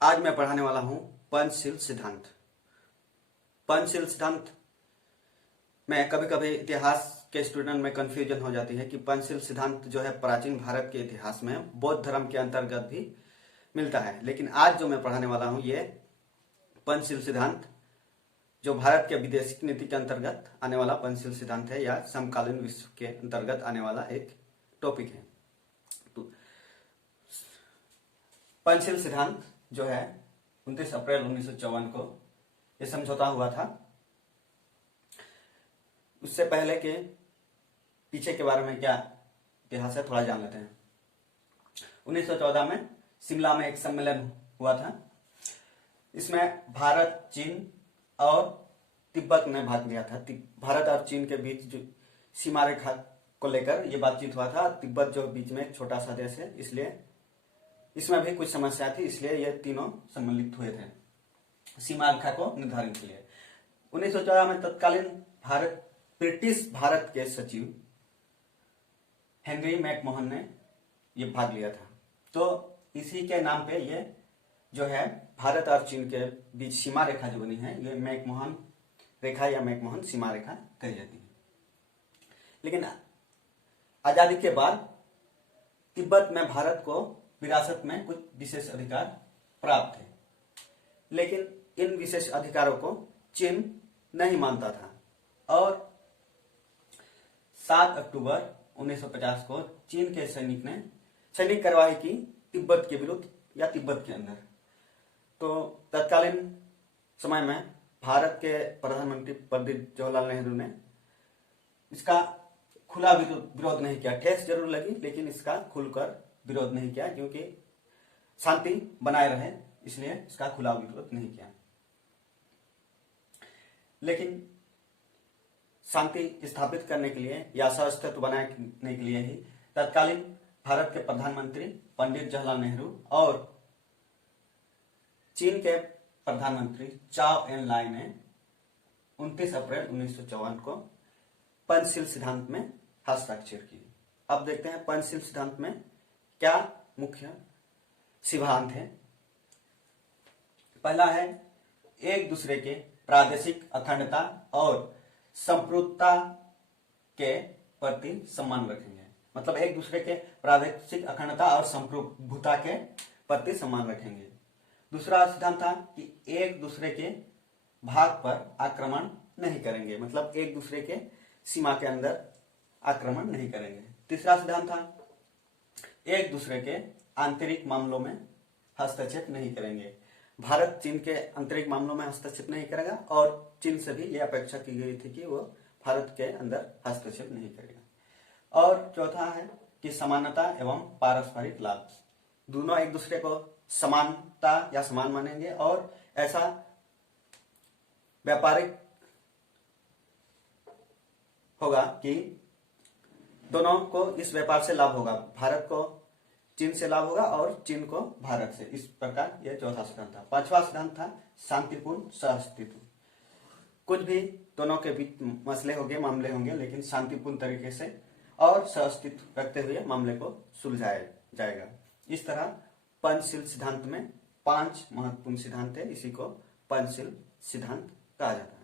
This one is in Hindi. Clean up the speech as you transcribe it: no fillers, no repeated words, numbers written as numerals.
आज मैं पढ़ाने वाला हूं पंचशील सिद्धांत। पंचशील सिद्धांत में कभी कभी इतिहास के स्टूडेंट में कंफ्यूजन हो जाती है कि पंचशील सिद्धांत जो है प्राचीन भारत के इतिहास में बौद्ध धर्म के अंतर्गत भी मिलता है, लेकिन आज जो मैं पढ़ाने वाला हूं ये पंचशील सिद्धांत जो भारत के विदेशी नीति के अंतर्गत आने वाला पंचशील सिद्धांत है या समकालीन विश्व के अंतर्गत आने वाला एक टॉपिक है। तो पंचशील सिद्धांत जो है 29 अप्रैल 1954 को ये समझौता हुआ था। उससे पहले के पीछे के बारे में क्या इतिहास है थोड़ा जान लेते हैं। 1914 में शिमला में एक सम्मेलन हुआ था। इसमें भारत, चीन और तिब्बत ने भाग लिया था। भारत और चीन के बीच जो सीमा रेखा को लेकर ये बातचीत हुआ था। तिब्बत जो बीच में एक छोटा सा देश है, इसलिए इसमें भी कुछ समस्या थी, इसलिए ये तीनों सम्मिलित हुए थे सीमा रेखा को निर्धारण के लिए। 1914 में तत्कालीन ब्रिटिश भारत के सचिव हेनरी मैकमोहन ने ये भाग लिया था। तो इसी के नाम पे ये जो है भारत और चीन के बीच सीमा रेखा जो बनी है ये मैकमोहन रेखा या मैकमोहन सीमा रेखा कही जाती है। लेकिन आजादी के बाद तिब्बत में भारत को विरासत में कुछ विशेष अधिकार प्राप्त थे, लेकिन इन विशेष अधिकारों को चीन नहीं मानता था और 7 अक्टूबर 1950 को चीन के सैनिक ने सैनिक कार्रवाई की तिब्बत के विरुद्ध या तिब्बत के अंदर। तो तत्कालीन समय में भारत के प्रधानमंत्री पंडित जवाहरलाल नेहरू ने इसका खुला विरोध नहीं किया। ठेस जरूर लगी, लेकिन इसका खुलकर विरोध नहीं किया, क्योंकि शांति बनाए रहे, इसलिए इसका खुला विरोध नहीं किया। लेकिन शांति स्थापित करने के लिए या सहअस्तित्व बनाने के लिए ही तत्कालीन भारत के प्रधानमंत्री पंडित जवाहरलाल नेहरू और चीन के प्रधानमंत्री चाओ एन लाई ने 29 अप्रैल 1954 को पंचशील सिद्धांत में हस्ताक्षर किए। अब देखते हैं पंचशील सिद्धांत में क्या मुख्य सिद्धांत है। पहला है एक दूसरे के प्रादेशिक अखंडता और संप्रभुता के प्रति सम्मान रखेंगे। मतलब एक दूसरे के प्रादेशिक अखंडता और संप्रभुता के प्रति सम्मान रखेंगे। दूसरा सिद्धांत था कि एक दूसरे के भाग पर आक्रमण नहीं करेंगे, मतलब एक दूसरे के सीमा के अंदर आक्रमण नहीं करेंगे। तीसरा सिद्धांत था एक दूसरे के आंतरिक मामलों में हस्तक्षेप नहीं करेंगे। भारत चीन के आंतरिक मामलों में हस्तक्षेप नहीं करेगा और चीन से भी यह अपेक्षा की गई थी कि वो भारत के अंदर हस्तक्षेप नहीं करेगा। और चौथा है कि समानता एवं पारस्परिक लाभ, दोनों एक दूसरे को समानता या समान मानेंगे और ऐसा व्यापारिक होगा कि दोनों को इस व्यापार से लाभ होगा। भारत को चीन से लाभ होगा और चीन को भारत से। इस प्रकार यह चौथा सिद्धांत था। पांचवा सिद्धांत था शांतिपूर्ण सहअस्तित्व। कुछ भी दोनों के बीच मसले होंगे, मामले होंगे, लेकिन शांतिपूर्ण तरीके से और सहअस्तित्व रखते हुए मामले को सुलझाया जाएगा। इस तरह पंचशील सिद्धांत में 5 महत्वपूर्ण सिद्धांत है। इसी को पंचशील सिद्धांत कहा जाता है।